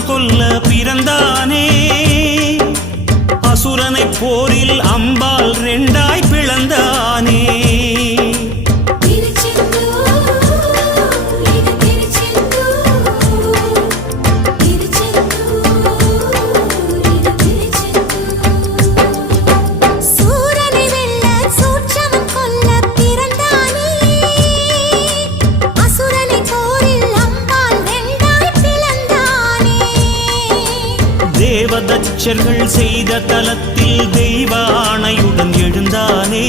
சூட்சமம் கொல்ல பிறந்தானே. அசுரனை போரில் அம்பால் ரெண்டாய் பிளந்தானே. தேவதச்சர்கள் செய்த தலத்தில் தெய்வ ஆணையுடன் எழுந்தானே.